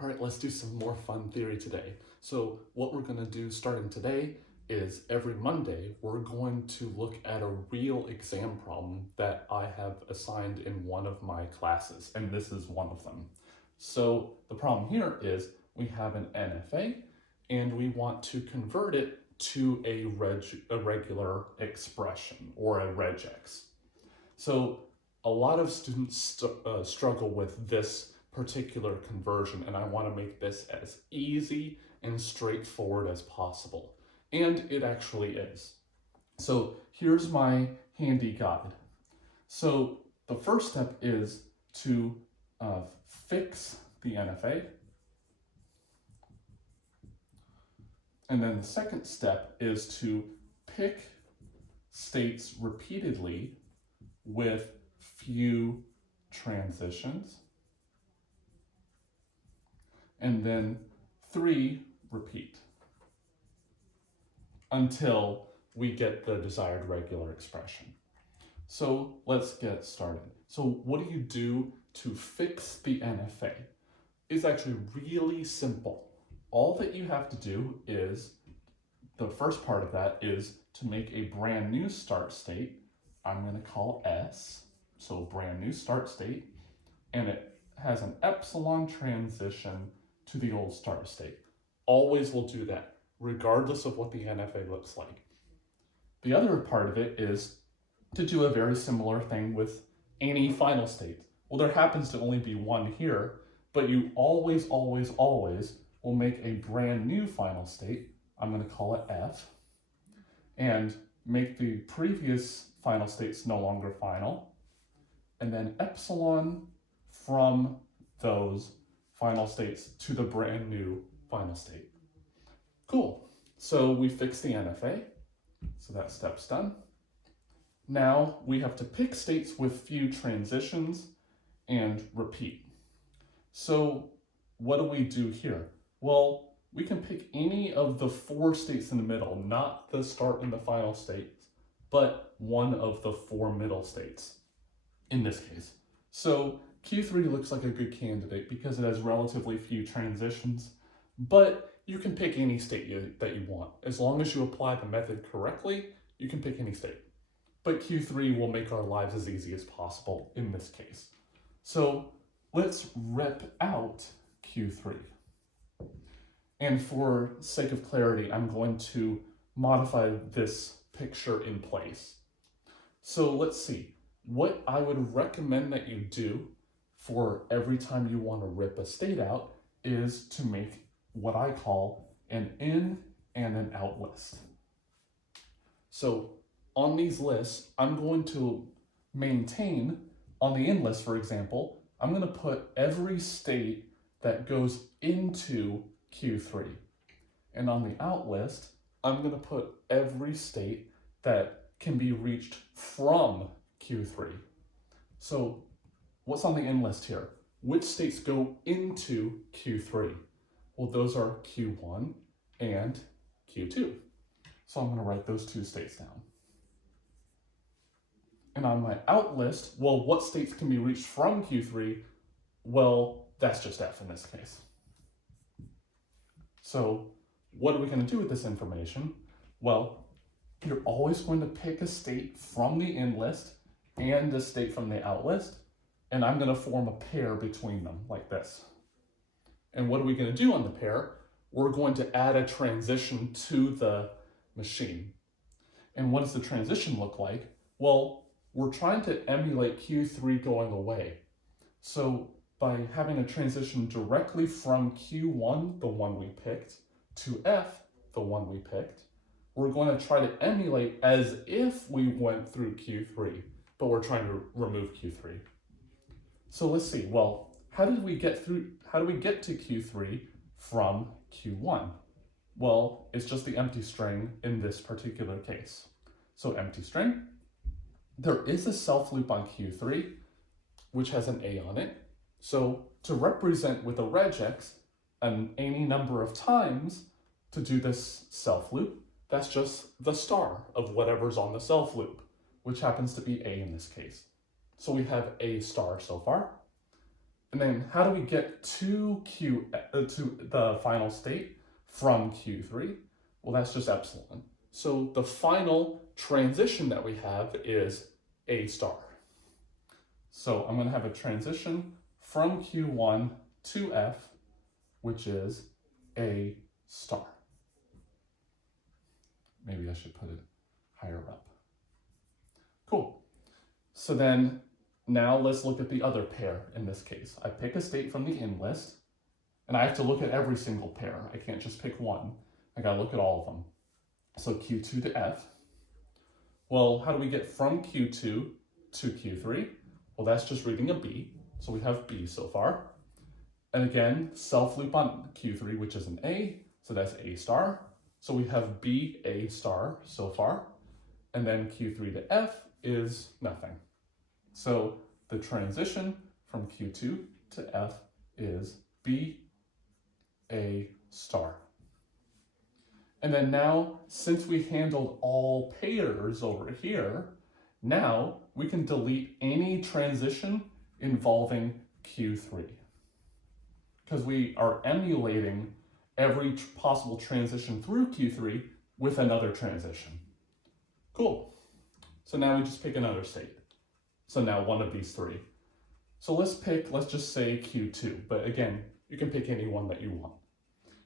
All right, let's do some more fun theory today. So what we're going to do starting today is every Monday, we're going to look at a real exam problem that I have assigned in one of my classes, and this is one of them. So the problem here is we have an NFA, and we want to convert it to a regular expression, or a regex. So a lot of students struggle with this particular conversion, and I want to make this as easy and straightforward as possible. And it actually is. So here's my handy guide. So the first step is to fix the NFA. And then the second step is to pick states repeatedly with few transitions. And then 3 repeat until we get the desired regular expression. So let's get started. So what do you do to fix the NFA? It's actually really simple. All that you have to do is, the first part of that is to make a brand new start state. I'm going to call S, so brand new start state, and it has an epsilon transition to the old start state. Always will do that, regardless of what the NFA looks like. The other part of it is to do a very similar thing with any final state. Well, there happens to only be one here, but you always will make a brand new final state. I'm going to call it F, and make the previous final states no longer final, and then epsilon from those final states to the brand new final state. Cool. So we fixed the NFA, so that step's done. Now we have to pick states with few transitions and repeat. So what do we do here? Well, we can pick any of the 4 states in the middle, not the start and the final states, but one of the 4 middle states in this case. So Q3 looks like a good candidate because it has relatively few transitions, but you can pick any state that you want. As long as you apply the method correctly, you can pick any state. But Q3 will make our lives as easy as possible in this case. So let's rep out Q3. And for sake of clarity, I'm going to modify this picture in place. So let's see. What I would recommend that you do for every time you want to rip a state out is to make what I call an in and an out list. So on these lists, I'm going to maintain, on the in list, for example, I'm going to put every state that goes into Q3. And on the out list, I'm going to put every state that can be reached from Q3. So what's on the in list here? Which states go into Q3? Well, those are Q1 and Q2. So I'm going to write those 2 states down. And on my out list, well, what states can be reached from Q3? Well, that's just F in this case. So what are we going to do with this information? Well, you're always going to pick a state from the in list and a state from the out list, and I'm going to form a pair between them like this. And what are we going to do on the pair? We're going to add a transition to the machine. And what does the transition look like? Well, we're trying to emulate Q3 going away. So by having a transition directly from Q1, the one we picked, to F, the one we picked, we're going to try to emulate as if we went through Q3, but we're trying to remove Q3. So let's see, well, how do we get to Q3 from Q1? Well, it's just the empty string in this particular case. So empty string, there is a self loop on Q3, which has an A on it. So to represent with a regex any number of times to do this self loop, that's just the star of whatever's on the self loop, which happens to be A in this case. So we have A star so far. And then how do we get to to the final state from Q3? Well, that's just epsilon. So the final transition that we have is A star. So I'm going to have a transition from Q1 to F, which is A star. Maybe I should put it higher up. Cool. So then now let's look at the other pair in this case. I pick a state from the in list, and I have to look at every single pair. I can't just pick one. I gotta look at all of them. So Q2 to F. Well, how do we get from Q2 to Q3? Well, that's just reading a B. So we have B so far. And again, self loop on Q3, which is an A. So that's A star. So we have B, A star so far. And then Q3 to F is nothing. So the transition from Q2 to F is B, A star. And then now, since we handled all pairs over here, now we can delete any transition involving Q3. Because we are emulating every possible transition through Q3 with another transition. Cool. So now we just pick another state. So now one of these three. So let's just say Q2, but again, you can pick any one that you want.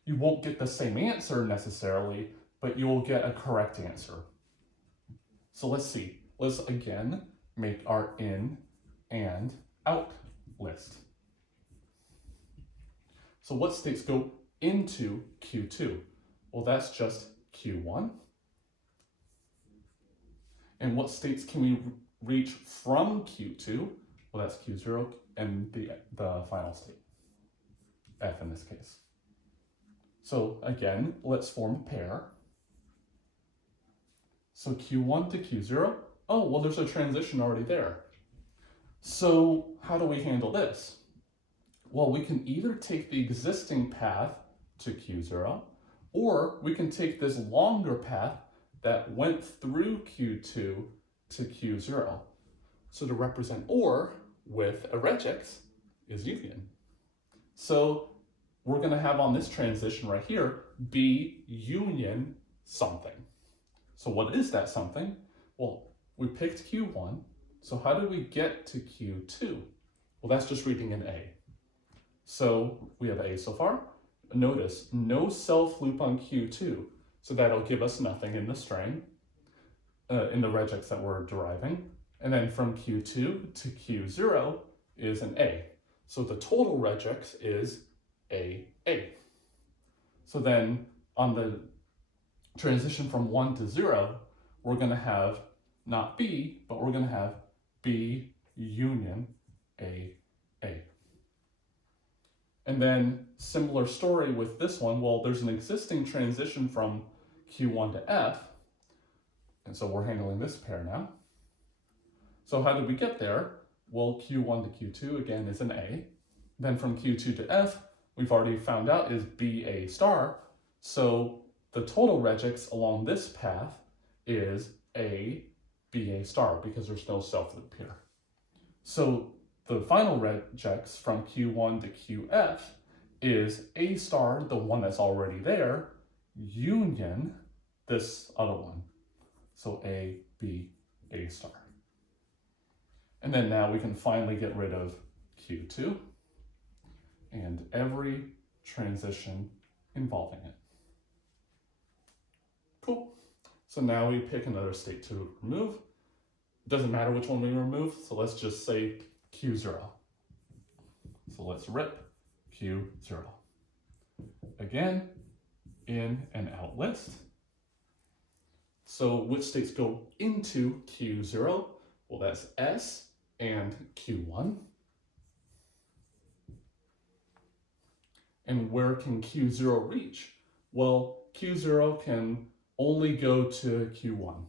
You won't get the same answer necessarily, but you will get a correct answer. So let's see. Let's again make our in and out list. So what states go into Q2? Well, that's just Q1. And what states can we reach from Q2? Well, that's Q0 and the final state, F in this case. So again, let's form a pair. So Q1 to Q0, oh, well, there's a transition already there. So how do we handle this? Well, we can either take the existing path to Q0, or we can take this longer path that went through Q2 to Q0. So to represent OR with a regex is union. So we're going to have on this transition right here, B union something. So what is that something? Well, we picked Q1. So how did we get to Q2? Well, that's just reading an A. So we have A so far. Notice no self loop on Q2. So that'll give us nothing in the string, in the regex that we're deriving. And then from Q2 to Q0 is an A. So the total regex is A. So then on the transition from 1 to 0, we're going to have not B, but we're going to have B union A. And then similar story with this one. Well, there's an existing transition from Q1 to F. And so we're handling this pair now. So how did we get there? Well, Q1 to Q2 again is an A. Then from Q2 to F, we've already found out is B A star. So the total regex along this path is A B A star because there's no self loop here. So the final regex from Q1 to QF is A star, the one that's already there, union this other one. So A, B, A star. And then now we can finally get rid of Q2 and every transition involving it. Cool. So now we pick another state to remove. It doesn't matter which one we remove, so let's just say Q0. So let's rip Q0. Again, in and out list. So which states go into Q0? Well, that's S and Q1. And where can Q0 reach? Well, Q0 can only go to Q1.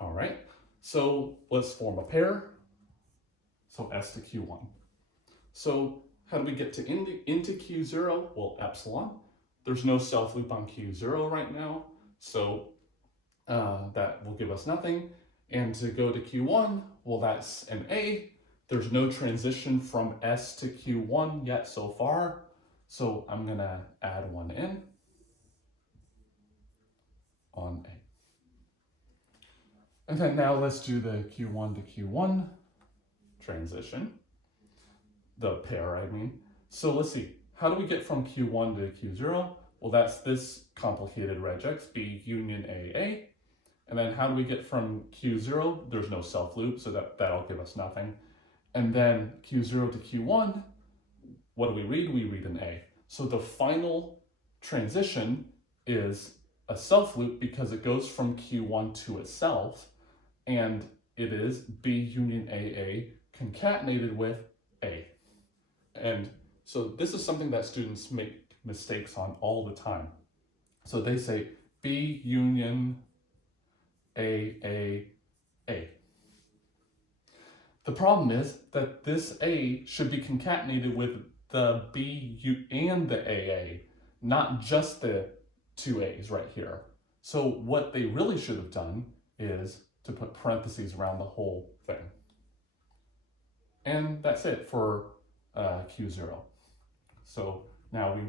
All right, so let's form a pair. So S to Q1. So how do we get to into Q0? Well, epsilon. There's no self loop on Q0 right now, so that will give us nothing. And to go to Q1, well, that's an A. There's no transition from S to Q1 yet so far, so I'm gonna add one in on A. And then now let's do the Q1 to Q1 transition, the pair I mean. So let's see, how do we get from Q1 to Q0? Well, that's this complicated regex, B union AA. And then how do we get from Q0? There's no self loop, so that'll give us nothing. And then Q0 to Q1, what do we read? We read an A. So the final transition is a self loop because it goes from Q1 to itself, and it is B union AA concatenated with A. And so this is something that students make mistakes on all the time. So they say B union A. The problem is that this A should be concatenated with the B and the AA, not just the two A's right here. So what they really should have done is to put parentheses around the whole thing. And that's it for Q0. So now we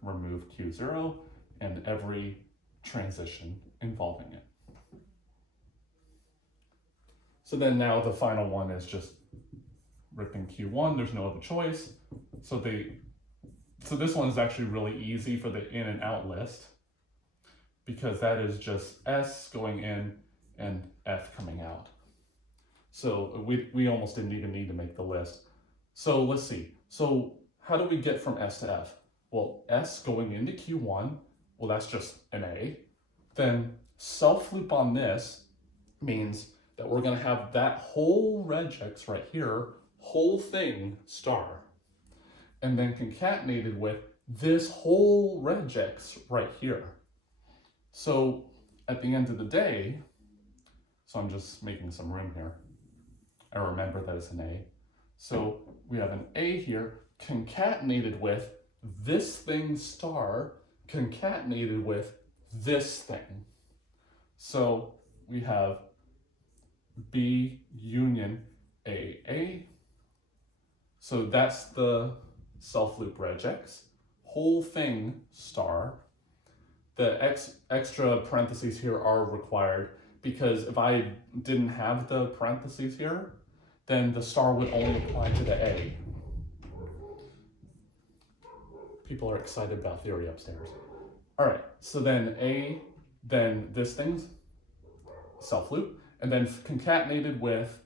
remove Q0 and every transition involving it. So then now the final one is just ripping Q1, there's no other choice. So this one is actually really easy for the in and out list, because that is just S going in and F coming out. So we almost didn't even need to make the list. So let's see. So how do we get from S to F? Well, S going into Q1, well, that's just an A. Then self loop on this means that we're going to have that whole regex right here, whole thing star, and then concatenated with this whole regex right here. So at the end of the day, so I'm just making some room here. I remember that it's an A. So we have an A here concatenated with this thing star concatenated with this thing. So we have B union AA. So that's the self loop regex. Whole thing star. The extra parentheses here are required because if I didn't have the parentheses here, then the star would only apply to the A. People are excited about theory upstairs. All right, so then A, then this thing's self loop, and then concatenated with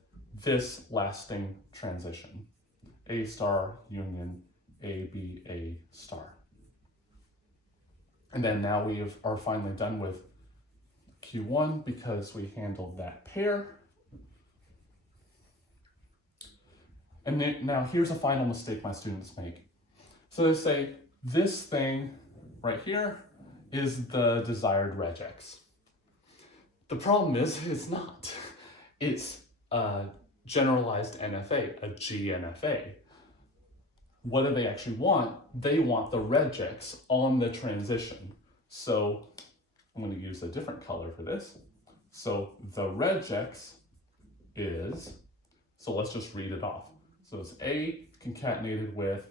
this lasting transition. A star union AB A star. And then now we are finally done with Q1 because we handled that pair. And then, now here's a final mistake my students make. So they say this thing right here is the desired regex. The problem is it's not. It's a generalized NFA, a GNFA. What do they actually want? They want the regex on the transition. So I'm going to use a different color for this. So the regex is, so let's just read it off. So it's A concatenated with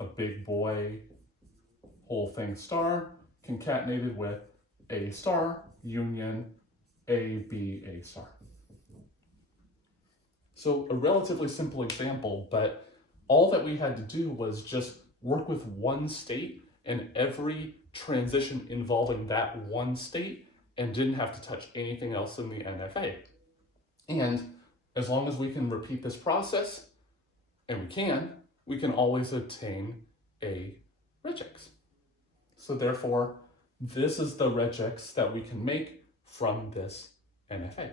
a big boy whole thing star concatenated with A star union A, B, A star. So a relatively simple example, but all that we had to do was just work with one state and every transition involving that one state and didn't have to touch anything else in the NFA. And as long as we can repeat this process, and we can always obtain a regex. So therefore, this is the regex that we can make from this NFA.